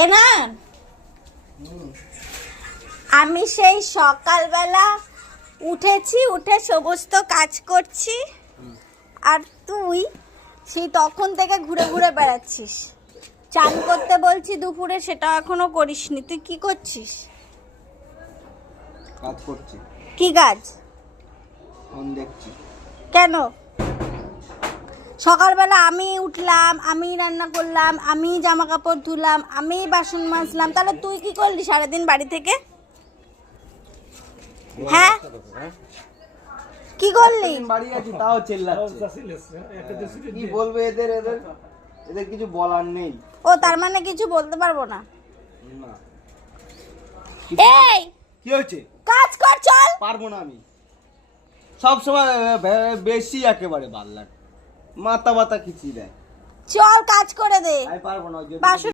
এ না আমি সেই সকালবেলা উঠেছি, উঠে সমস্ত কাজ করছি, আর তুই সেই তখন থেকে ঘুরে ঘুরে বেড়াচ্ছিস। চান করতে বলছি দুপুরে, সেটা এখনো করিসনি। তুই কি করছিস? কাজ করছি। কি কাজ? ফোন দেখছি। কেন? সকালবেলা আমি উঠলাম, আমি রান্না করলাম, আমি জামা কাপড় ধুলাম, আমি বাসন মাজলাম, তাহলে তুই কি করলি সারাদিন বাড়ি থেকে? হ্যাঁ, কি করলি? বাড়ি আছি তাও চেল্লাচ্ছে। কি বলবে এদের এদের এদের কিছু বলার নেই। ও তার মানে কিছু বলতে পারবো না। না। এই কি হয়েছে? কাজ কর, চল। পারবো না আমি। সব সময় বেশি একেবারে ভাল লাগে, মাথা ব্যথা খিচিয়ে দেয়। চল কাজ করে দে। আমি পারবো না। বাসন